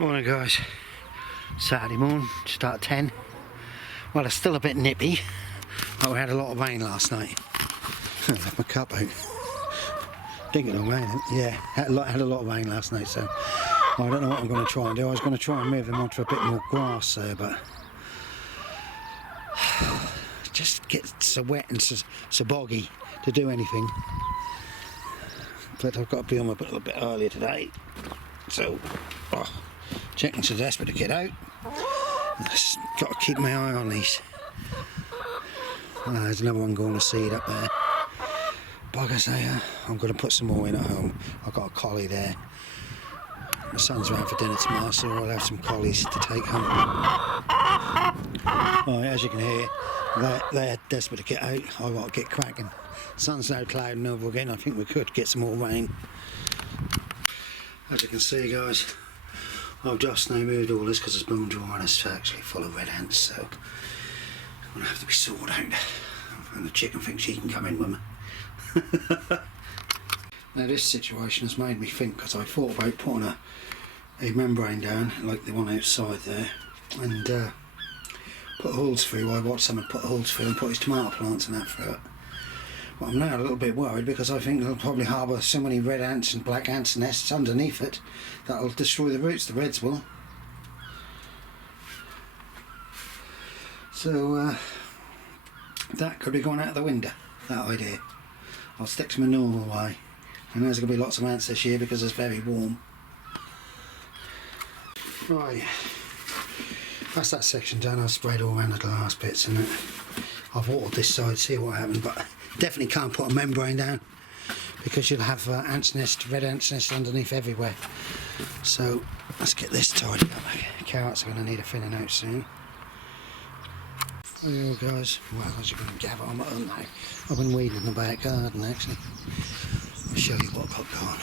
Morning guys, Saturday morning, just at 10. Well, it's still a bit nippy, but we had a lot of rain last night. I left my cup out. Didn't get no rain, yeah, had a lot of rain last night, so I don't know what I'm going to try and do. I was going to try and move them onto a bit more grass there, but it just gets so wet and so boggy to do anything. But I've got to be on a little bit earlier today, so chickens are desperate to get out. Just got to keep my eye on these. There's another one going to seed up there. But like I say, I'm going to put some more in at home. I've got a collie there. My son's around for dinner tomorrow, so I'll have some collies to take home. Right, as you can hear, they're desperate to get out. I've got to get cracking. Sun's now clouding over again. I think we could get some more rain. As you can see, guys, I've just now moved all this because it's bone dry and it's actually full of red ants, so I'm going to have to be sorted out. And the chicken thinks she can come in with me. Now this situation has made me think, because I thought about putting a membrane down like the one outside there and put holes through. I watched someone put holes through and put his tomato plants and that through it. But I'm now a little bit worried because I think they'll probably harbour so many red ants and black ants nests underneath it that'll destroy the roots, the reds will. So that could be going out of the window, that idea. I'll stick to my normal way. I know there's going to be lots of ants this year because it's very warm. Right, that's that section done. I've sprayed all around the glass bits and I've watered this side, see what happens, but definitely can't put a membrane down because you'll have ants nests, red ants nests underneath everywhere. So let's get this tidied up. Carrots are going to need a thinning out soon. There you go, guys. Well, as you're going to gather on my own now, I've been weeding in the back garden actually. I'll show you what I've got going.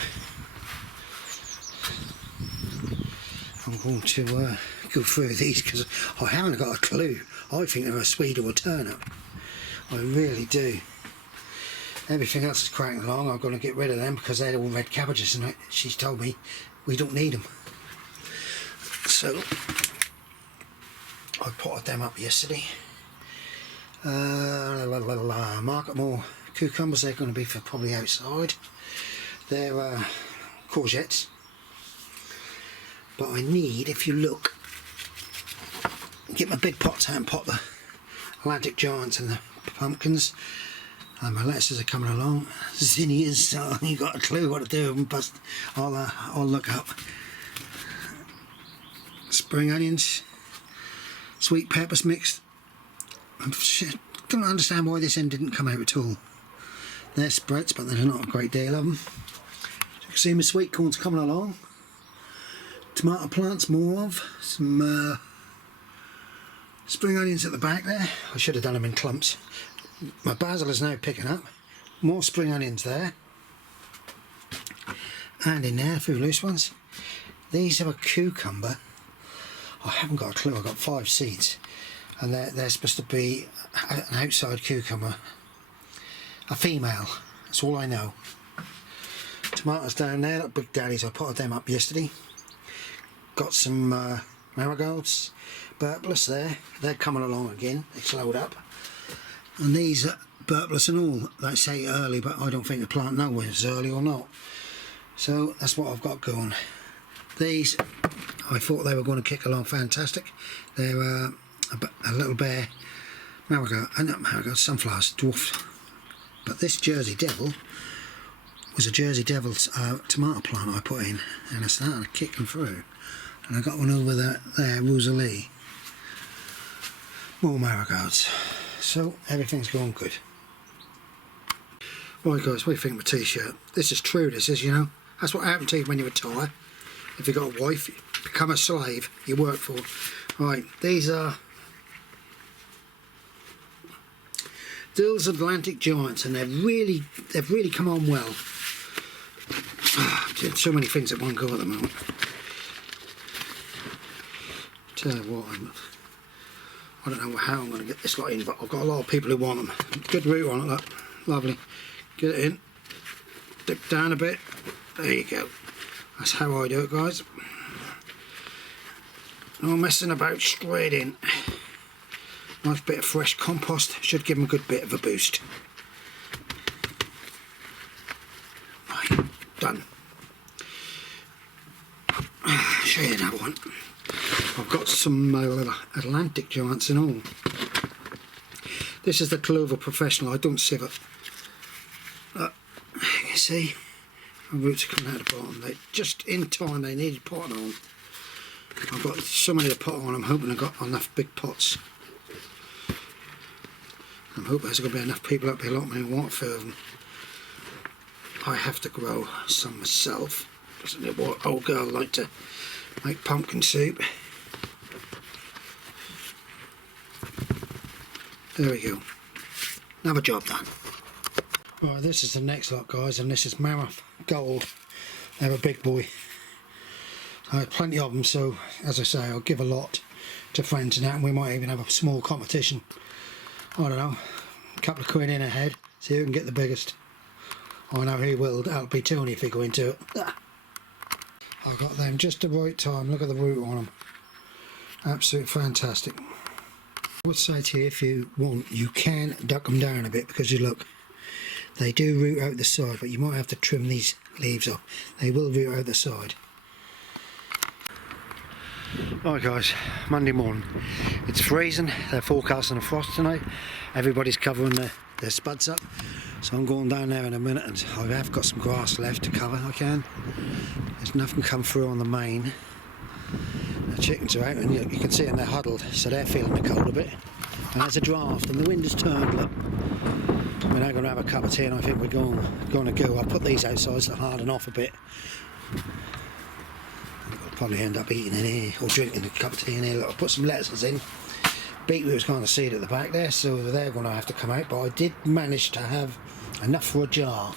I'm going to go through these because I haven't got a clue. I think they're a swede or a turnip. I really do. Everything else is cracking along. I'm going to get rid of them because they're all red cabbages and she's told me we don't need them. So I potted them up yesterday. Market more cucumbers. They're going to be for probably outside. They're courgettes. But I need, if you look, get my big pots out and pot the Atlantic Giants and the pumpkins. And my lettuces are coming along. Zinnias, so you got a clue what to do. But I'll look up. Spring onions, sweet peppers mixed. I don't understand why this end didn't come out at all. They're spreads, but there's not a great deal of them. You can see my sweet corn's coming along. Tomato plants, more of. Some spring onions at the back there. I should have done them in clumps. My basil is now picking up. More spring onions there. And in there, a few loose ones. These are a cucumber. I haven't got a clue. I've got 5 seeds. And they're supposed to be an outside cucumber. A female. That's all I know. Tomatoes down there, like big daddies. I potted them up yesterday. Got some marigolds. Burpless there. They're coming along again. They slowed up. And these are burpless and all. They say early, but I don't think the plant knows whether it's early or not. So that's what I've got going. These, I thought they were going to kick along fantastic. They're a little bare marigold, not marigold, sunflowers, dwarf. But this Jersey Devil was a Jersey Devil's tomato plant I put in, and I started kicking through. And I got one over there, Rosalie. More marigolds. So everything's going good. Right guys, what do you think of my t-shirt? This is true, this is, you know. That's what happened to you when you retire. If you've got a wife, you become a slave you work for. Right, these are Dill's Atlantic Giants, and they've really come on well. So many things at one go at the moment. Tell you what, I don't know how I'm going to get this lot in, but I've got a lot of people who want them. Good root on it, look. Lovely. Get it in. Dip down a bit. There you go. That's how I do it, guys. No messing about, straight in. Nice bit of fresh compost, should give them a good bit of a boost. Right, done. Show you another one. I've got some Atlantic giants and all. This is the Clover Professional. I don't sieve it. You can see my roots are coming out the bottom. They just in time they needed potting on. I've got so many to pot on. I'm hoping I've got enough big pots. I'm hoping there's going to be enough people up here like me who want to fill them. I have to grow some myself. Doesn't it? What old girl like to make pumpkin soup? There we go. Another job done. Right, this is the next lot, guys, and this is Mammoth Gold. They're a big boy. I have plenty of them, so as I say, I'll give a lot to friends and that, and we might even have a small competition. I don't know, a couple of quid in a head, see who can get the biggest. I know who will. That'll be Tony if we go into it. I got them just the right time. Look at the root on them. Absolutely fantastic. I would say to you, if you want, you can duck them down a bit, because you look, they do root out the side, but you might have to trim these leaves off. They will root out the side. Right guys, Monday morning. It's freezing. They're forecasting a frost tonight. Everybody's covering their spuds up. So I'm going down there in a minute, and I have got some grass left to cover. I can. There's nothing come through on the main. The chickens are out, and you can see them, they're huddled, so they're feeling the cold a bit. And there's a draft, and the wind has turned. Look, we're now going to have a cup of tea, and I think we're going to go. I'll put these outside to harden off a bit. I'll probably end up eating in here or drinking a cup of tea in here. Look, I'll put some lettuces in. Beetroot's kind of seed at the back there, so they're going to have to come out. But I did manage to have enough for a jar.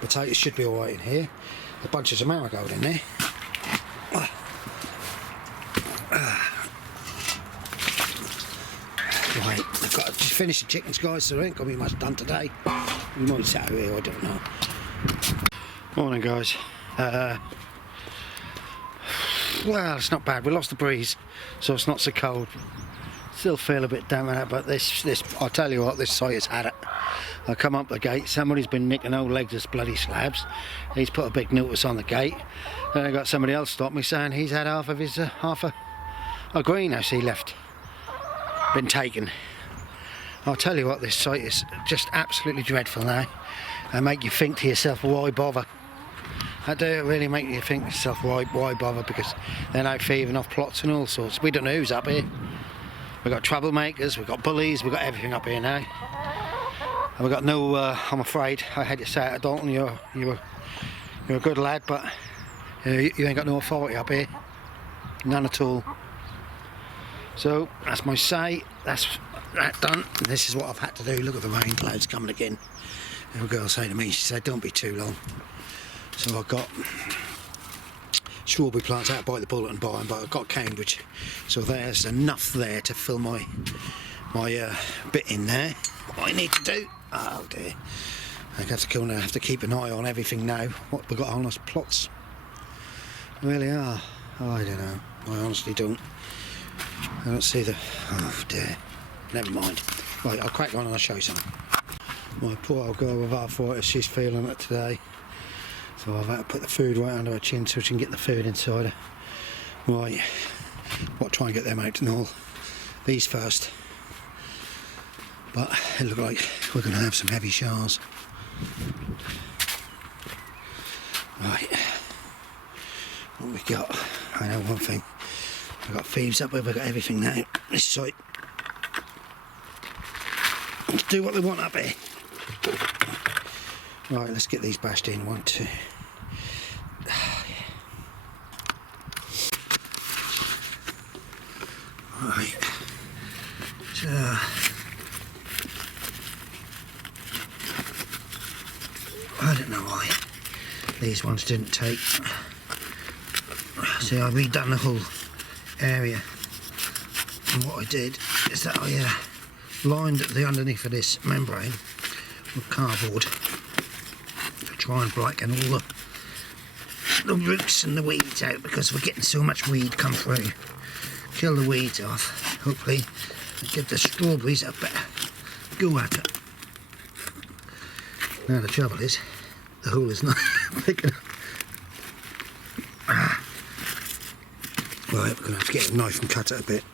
Potatoes should be alright in here. The bunches of marigold in there. Right, I've got to finish the chickens, guys, so there ain't going to be much done today. We might sit out here, I don't know. Morning, guys. Well, it's not bad. We lost the breeze, so it's not so cold. Still feel a bit damp out, but this, I'll tell you what, this site has had it. I come up the gate, somebody's been nicking old legs as bloody slabs. He's put a big notice on the gate. Then I got somebody else stop me saying he's had half of his, half a greenhouse he left. Been taken. I'll tell you what, this site is just absolutely dreadful now. And make you think to yourself, why bother? I do really make you think to yourself, why bother? Because they're now thieving off plots and all sorts. We don't know who's up here. We've got troublemakers, we've got bullies, we've got everything up here now. And we've got no, I'm afraid, I had to say it, Dalton, you're a good lad, but you ain't got no authority up here. None at all. So, that's my say, that's that done. This is what I've had to do. Look at the rain clouds coming again. And a girl saying to me, she said, don't be too long. So I've got strawberry plants out by the Bulletin Barn, but I've got Cambridge. So there's enough there to fill my bit in there. What I need to do, oh dear. I have to keep an eye on everything now. What we've got on us plots. Really are. Oh, I don't know. I honestly don't. I don't see the... Oh dear. Never mind. Right, I'll crack on and I'll show you something. My poor old girl with arthritis, she's feeling it today. So I've had to put the food right under her chin so she can get the food inside her. Right. I'll try and get them out and all. These first. But it looks like we're going to have some heavy showers. Right. What we got? I know one thing. We've got thieves up here, we've got everything now. This site. Let's do what they want up here. Right, let's get these bashed in. 1, 2. Right. So. I don't know why these ones didn't take. See, I've redone the whole area, and what I did is that I lined the underneath of this membrane with cardboard to try and blacken all the roots and the weeds out because we're getting so much weed come through. Kill the weeds off, hopefully give the strawberries a better go at it. Now the trouble is, the hole is not big enough. Right, we're going to have to get a knife and cut it a bit.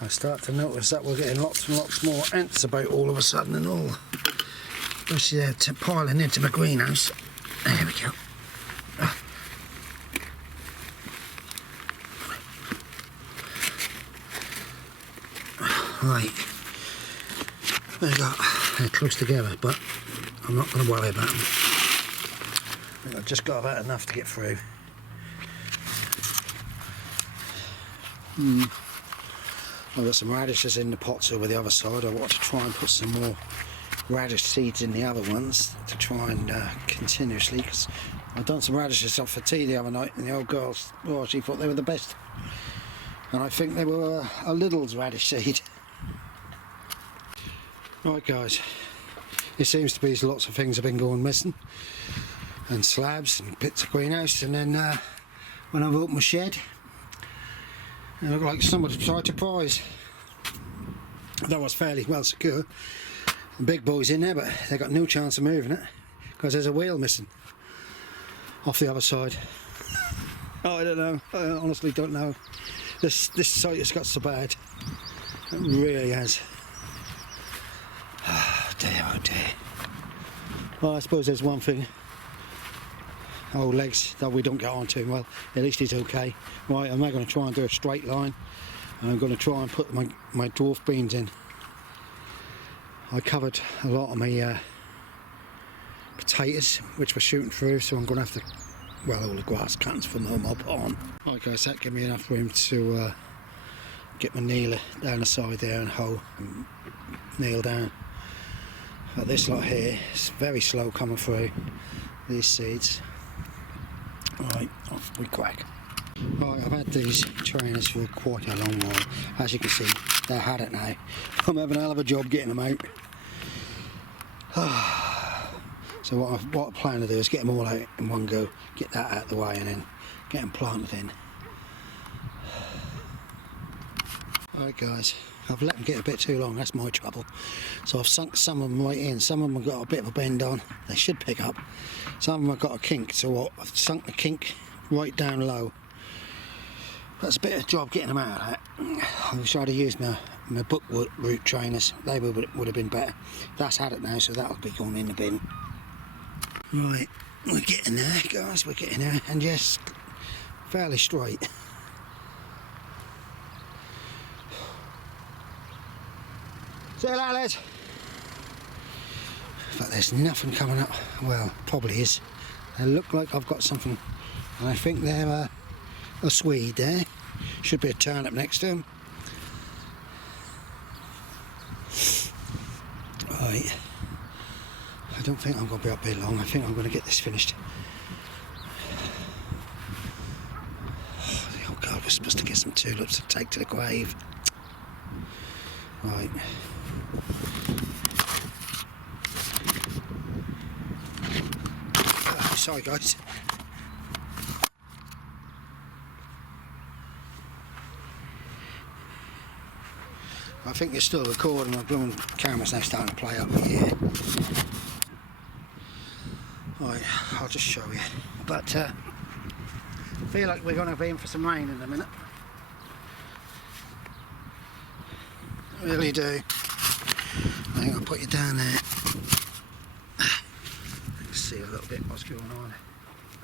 I start to notice that we're getting lots and lots more ants about all of a sudden and all. Especially they're piling into my greenhouse. There we go. Right. There we go. They're close together, but I'm not going to worry about them. I think I've just got about enough to get through. I've got some radishes in the pots over the other side. I want to try and put some more radish seeds in the other ones to try and continuously, because I've done some radishes off for tea the other night and the old girls, well, she thought they were the best, and I think they were a Lidl's radish seed. Right guys, it seems to be lots of things have been going missing, and slabs and bits of greenhouse, and then when I've opened my shed, it looked like somebody tried to prise. That was fairly well secure. The big boy's in there, but they got no chance of moving it because there's a wheel missing off the other side. Oh, I don't know. I honestly don't know. This site has got so bad. It really has. Oh dear, oh dear. Well, I suppose there's one thing. Oh, legs that we don't get onto. Well, at least he's okay. Right, I'm now going to try and do a straight line, and I'm going to try and put my dwarf beans in. I covered a lot of my potatoes, which were shooting through, so I'm going to have to, well, all the grass cuttings from home I'll put on. Right guys, that gave me enough room to get my kneeler down the side there and hoe and kneel down. But this lot here, it's very slow coming through, these seeds. Right, off we crack. Right, I've had these trainers for quite a long while. As you can see, they're had it now. I'm having a hell of a job getting them out. So what I plan to do is get them all out in one go, get that out of the way, and then get them planted in. Alright guys, I've let them get a bit too long, that's my trouble. So I've sunk some of them right in. Some of them have got a bit of a bend on, they should pick up. Some of them have got a kink, so I've sunk the kink right down low. That's a bit of a job getting them out of that. I wish I'd have used my book root trainers, they would have been better. That's had it now, so that'll be going in the bin. Right, we're getting there guys, we're getting there, and yes, fairly straight. See you later, lads. But there's nothing coming up. Well, probably is. They look like I've got something, and I think they're a Swede there. Should be a turnip next to them. Right. I don't think I'm going to be up here long. I think I'm going to get this finished. Oh God, we're supposed to get some tulips to take to the grave. Right. Oh, sorry guys. I think it's still recording. My blooming camera's now starting to play up here. Right, I'll just show you. But I feel like we're going to be in for some rain in a minute. I really do. I think I'll put you down there. Let's see a little bit what's going on.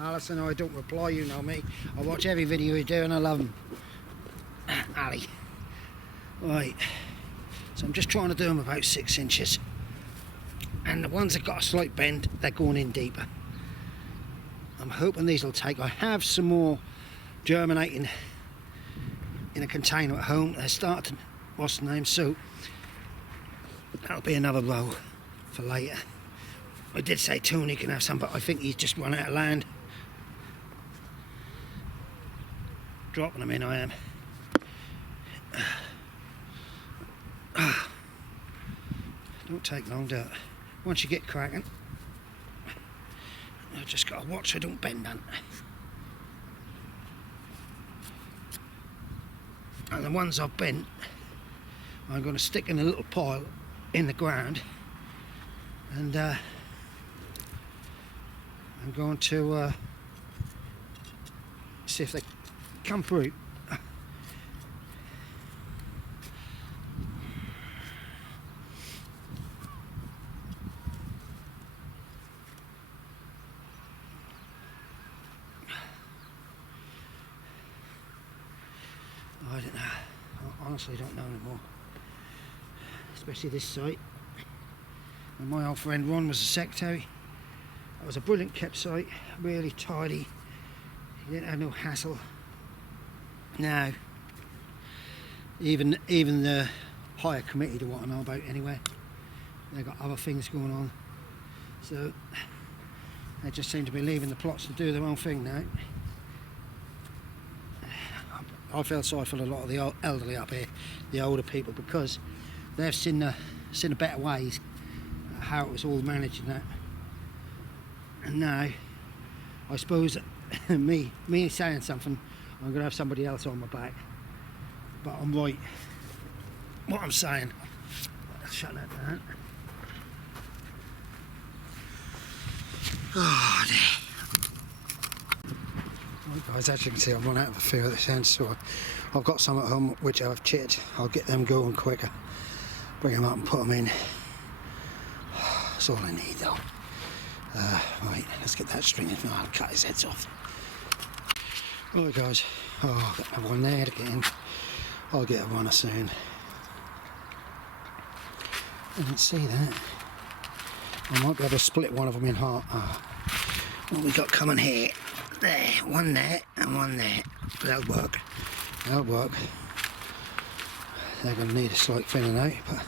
Alison, I don't reply, you know me. I watch every video you do and I love them. Ali. Right. So I'm just trying to do them about 6 inches. And the ones that got a slight bend, they're going in deeper. I'm hoping these will take. I have some more germinating in a container at home. They're starting, what's the name, so that'll be another row for later. I did say Tony can have some, but I think he's just run out of land. Dropping them in, I am. Don't take long, do it. Once you get cracking, I've just got to watch I don't bend on. And the ones I've bent, I'm going to stick in a little pile in the ground, and I'm going to see if they come through. I don't know. I honestly don't know anymore. Especially this site. And my old friend Ron was a secretary. It was a brilliant kept site, really tidy. You didn't have no hassle. Now, even the higher committee don't want to know about anyway. They've got other things going on. So they just seem to be leaving the plots to do their own thing now. I feel sorry for a lot of the elderly up here, the older people, because they've seen the better ways, how it was all managed and that. And now, I suppose me saying something, I'm going to have somebody else on my back. But I'm right. What I'm saying, shut that down. Oh dear. Right guys, as you can see, I've run out of a few at this end, so I've got some at home which I've chit. I'll get them going quicker, bring them up and put them in. That's all I need though. Right, let's get that string in. I'll cut his heads off. Right guys, I've got another one there to get in. I'll get a runner soon. I didn't see that. I might be able to split one of them in half. What we got coming here? There, one there and one there. That'll work. That'll work. They're going to need a slight thinning out, but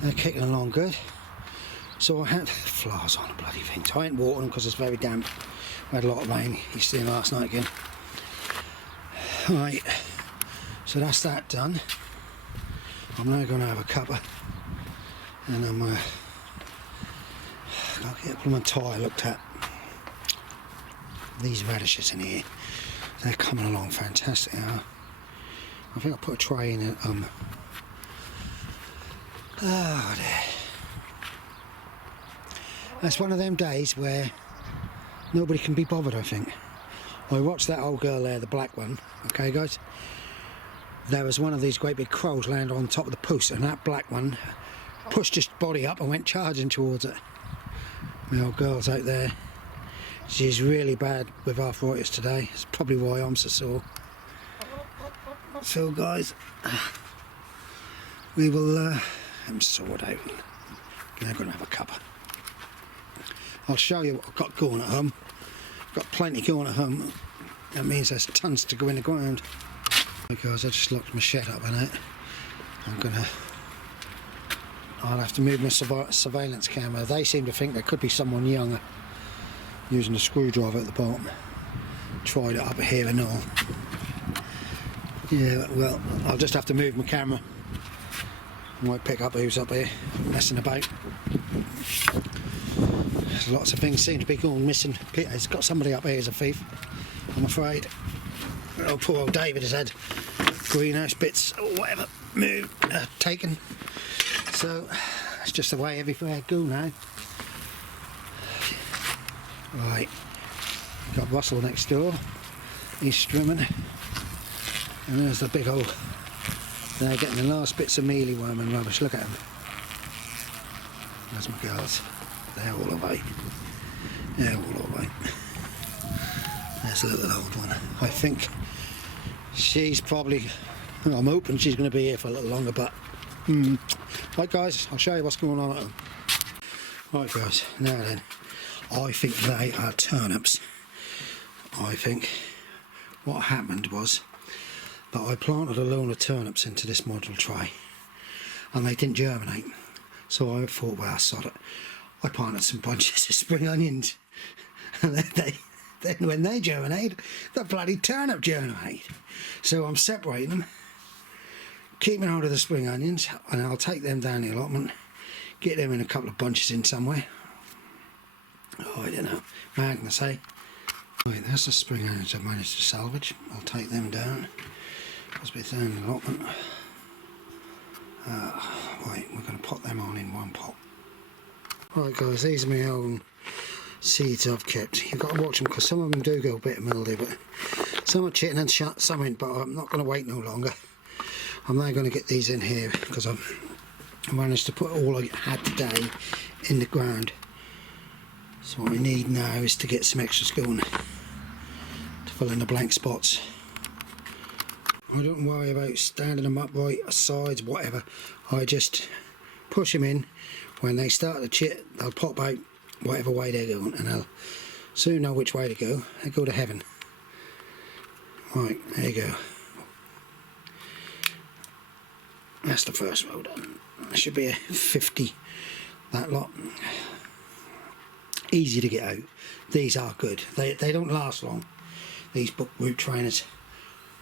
they're kicking along good. So I had flowers on the bloody things. I ain't watered them because it's very damp. We had a lot of rain yesterday and last night again. Right, so that's that done. I'm now going to have a cuppa, and I'm going to get my tyre looked at. These radishes in here, they're coming along fantastic now. I think I'll put a tray in it. Oh dear. That's one of them days where nobody can be bothered, I think. I watched that old girl there, the black one, okay guys? There was one of these great big crows land on top of the post, and that black one pushed his body up and went charging towards it. The old girl's out there. She's really bad with arthritis today. It's probably why I'm so sore. So guys, we will, I'm sorted out. Now I'm going to have a cuppa. I'll show you what I've got going at home. I've got plenty going at home. That means there's tons to go in the ground. Right guys, I just locked my shed up in it. I'll have to move my surveillance camera. They seem to think there could be someone younger using a screwdriver at the bottom. Tried it up here and all. Yeah, well, I'll just have to move my camera. I might pick up who's up here messing about. There's lots of things seem to be going missing. It's got somebody up here as a thief, I'm afraid. Oh, poor old David has had greenhouse bits or whatever taken. So it's just the way everywhere I go now. Right, got Russell next door. He's strimming, and there's the big old. They're getting the last bits of mealyworm and rubbish. Look at them. There's my girls. They're all away. They're all away. There's a little old one. I think she's probably. I'm hoping she's going to be here for a little longer, but. Right, guys, I'll show you what's going on at home. Right, guys. Now then. I think they are turnips. I think what happened was that I planted a load of turnips into this module tray and they didn't germinate. So I thought, well, sod it. I planted some bunches of spring onions and then when they germinate, the bloody turnip germinate. So I'm separating them, keeping hold of the spring onions, and I'll take them down the allotment, get them in a couple of bunches in somewhere. Oh, I don't know. Magnus, eh? Right, there's the spring irons I've managed to salvage. I'll take them down. Must be down the allotment. Right, we're going to put them on in one pot. Right guys, these are my own seeds I've kept. You've got to watch them because some of them do go a bit mildew, but some are chitting and some in, but I'm not going to wait no longer. I'm now going to get these in here because I've managed to put all I had today in the ground. So what we need now is to get some extras going to fill in the blank spots. I don't worry about standing them upright, sides, whatever. I just push them in. When they start to chit, they'll pop out whatever way they're going, and I'll soon know which way to go. They go to heaven. Right, there you go. That's the first row done. There should be a 50, that lot. Easy to get out. These are good. They don't last long, these buckwheat trainers.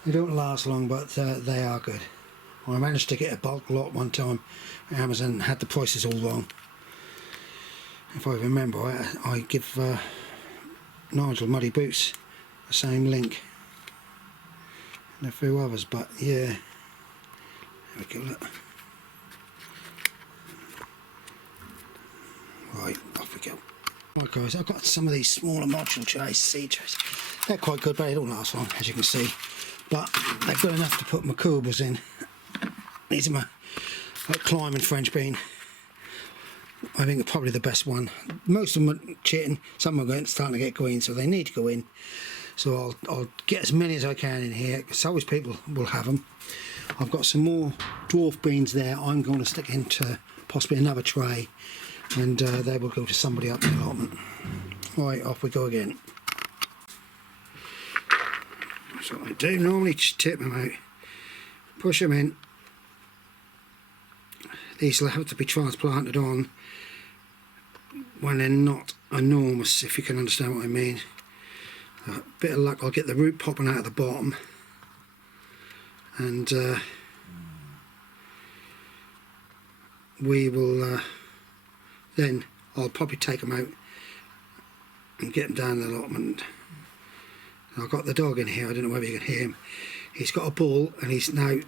They don't last long, but they are good. I managed to get a bulk lot one time. Amazon had the prices all wrong. If I remember, I give Nigel Muddy Boots the same link, and a few others. But yeah, there we go. Look. Right, off we go. Right guys, I've got some of these smaller module trays, seed trays. They're quite good, but they don't last long, as you can see. But they're good enough to put my Kubas in. These are my climbing French bean. I think they're probably the best one. Most of them are chitting, some are starting to get green, so they need to go in. So I'll get as many as I can in here, because always people will have them. I've got some more dwarf beans there. I'm going to stick into possibly another tray, and they will go to somebody up in the allotment. Right, off we go again. That's what I do. Normally just tip them out, push them in. These will have to be transplanted on when they're not enormous, if you can understand what I mean. A bit of luck, I'll get the root popping out of the bottom, and we will then I'll probably take them out and get them down the allotment. I've got the dog in here. I don't know whether you can hear him. He's got a bull, and he's now,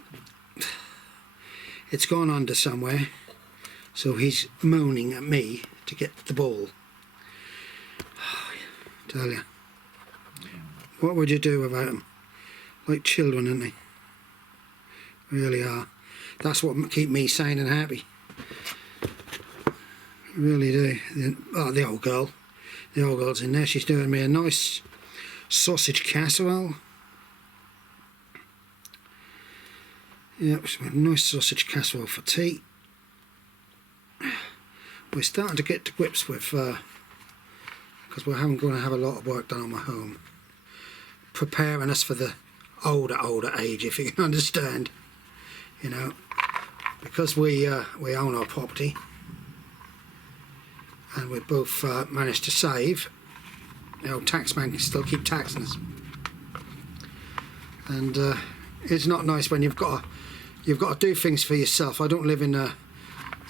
it's gone under somewhere, so he's moaning at me to get the ball. Tell you, what would you do without them? Like children, aren't they? Really are. That's what keep me sane and happy. Really do. The old girl. The old girl's in there. She's doing me a nice sausage casserole. Yep, so a nice sausage casserole for tea. We're starting to get to grips with, because we're going to have a lot of work done on my home, preparing us for the older age, if you can understand. You know, because we own our property, and we both managed to save. The old taxman can still keep taxing us, and it's not nice when you've got to do things for yourself. I don't live in a,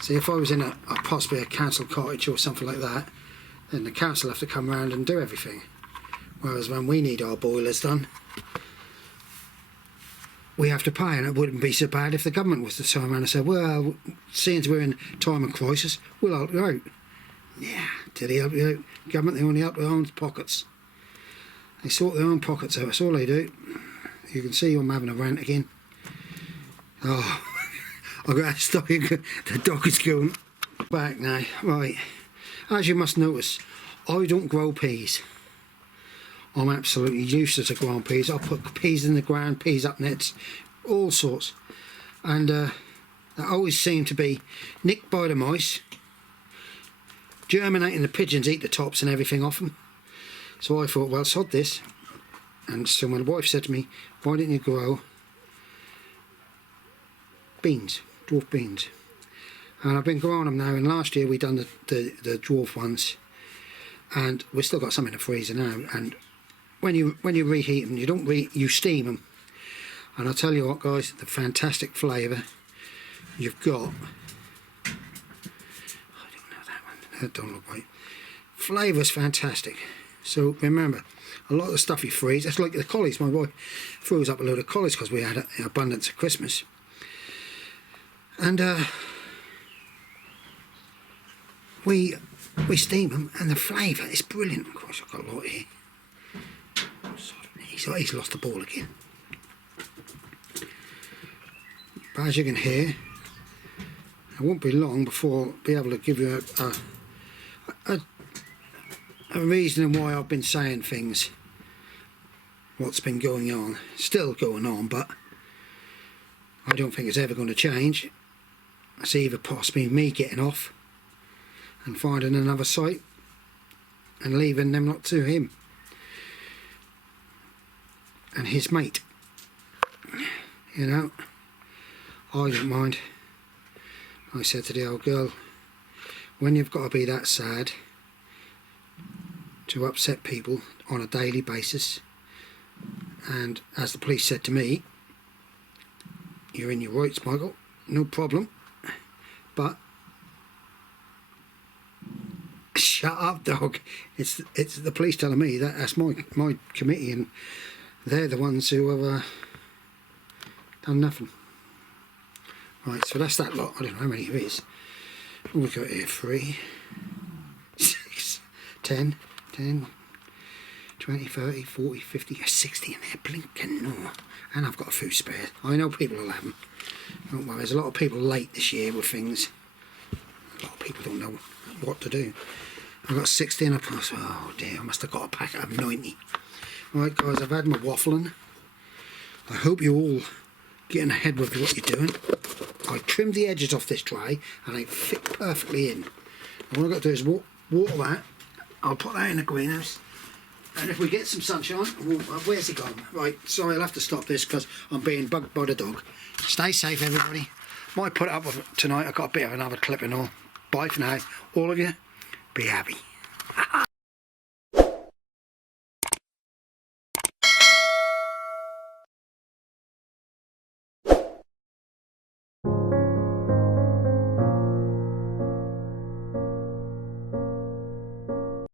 see, if I was in a possibly a council cottage or something like that, then the council have to come around and do everything. Whereas when we need our boilers done, we have to pay, and it wouldn't be so bad if the government was to turn around and say, well, seeing as we're in time of crisis, we'll help you out. Yeah, did he help you out? Government, they only help their own pockets. They sort their own pockets out, that's all they do. You can see I'm having a rant again. Oh, I've got to stop you. The dog is going back now. Right, as you must notice, I don't grow peas. I'm absolutely useless at growing peas. I'll put peas in the ground, peas up nets, all sorts. And they always seem to be nicked by the mice, germinating, the pigeons eat the tops and everything off them. So I thought, well, sod this. And so my wife said to me, why didn't you grow beans, dwarf beans? And I've been growing them now, and last year we done the dwarf ones, and we've still got some in the freezer now. And when you reheat them, you steam them, and I'll tell you what, guys, the fantastic flavour you've got. I don't know that one. That don't look right. Flavour's fantastic. So remember, a lot of the stuff you freeze, that's like the collies. My boy froze up a load of collies because we had an abundance at Christmas. And we steam them, and the flavour is brilliant. Of course, I've got a lot here. He's lost the ball again. But as you can hear, it won't be long before I'll be able to give you a reason why I've been saying things, what's been going on, still going on, but I don't think it's ever going to change. It's either possibly me getting off and finding another site and leaving them lot to him and his mate. You know, I don't mind. I said to the old girl, when you've got to be that sad to upset people on a daily basis, and as the police said to me, you're in your rights, Michael, no problem, but shut up, dog. It's the police telling me that's my committee, and they're the ones who have done nothing. Right, so that's that lot. I don't know how many it is. What we got here? 3, 6, 10, 20, 30, 40, 50, 60 in there, blinking no. And I've got a few spares. I know people will have them. Don't worry, there's a lot of people late this year with things. A lot of people don't know what to do. I've got 60 in a plus. Oh dear, I must have got a packet of 90. Right guys, I've had my waffling. I hope you all getting ahead with what you're doing. I trimmed the edges off this tray and they fit perfectly in. And what I've got to do is water that. I'll put that in the greenhouse. And if we get some sunshine, where's he gone? Right, sorry, I'll have to stop this because I'm being bugged by the dog. Stay safe, everybody. Might put it up with tonight. I've got a bit of another clip and all. Bye for now. All of you, be happy.